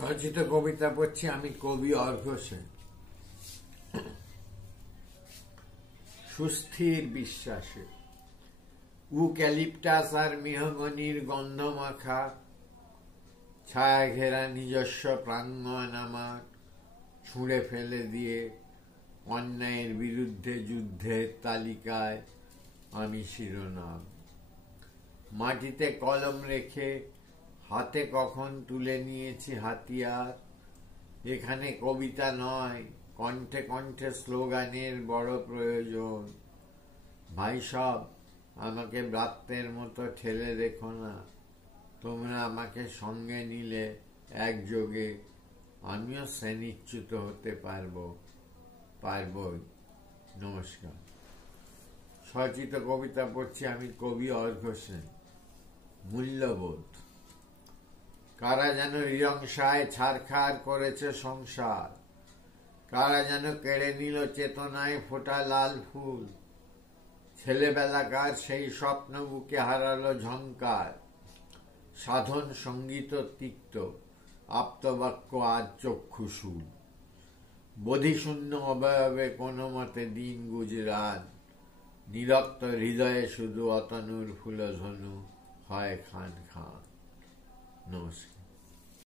স্বরচিত কবিতা পড়ছি আমি, কবি অর্ঘ্য সেন। সুস্থির বিশ্বাসে ইউক্যালিপটাস আর মেহগনির গন্ধ মাখা ছায়া ঘেরা নিজস্ব প্রাঙ্গণ আমার ছুঁড়ে ফেলে দিয়ে অন্যায়ের বিরুদ্ধে যুদ্ধের তালিকায় আমি শিরোনাম। মাটিতে কলম রেখে হাতে কখন তুলে নিয়েছি হাতিয়ার। এখানে কবিতা নয়, কণ্ঠে কণ্ঠে স্লোগানের বড় প্রয়োজন। ভাই সব, আমাকে ব্রাত্যের মতো ঠেলে রেখো না। তোমরা আমাকে সঙ্গে নিলে একযোগে আমিও শ্রেণীচ্যুত হতে পারবই। নমস্কার। স্বরচিত কবিতা পড়ছি আমি, কবি অর্ঘ্য সেন। মূল্যবোধ। কারা যেন হৃদংসায় ছারখার করেছে সংসার, কারা যেন কেড়ে নিল চেতনায় ফোটা লাল ফুল। ছেলেবেলাকার সেই স্বপ্ন বুকে হারালো ঝংকার। সাধন সঙ্গীত তিক্ত, আপ্তবাক্য আজ চক্ষুশূল। বোধিশূন্য অবয়বে কোনো মতে দিন গুজরান। নিরক্ত হৃদয়ে শুধু অতনুর ফুলধনু হয় খান খান। নমস্কার।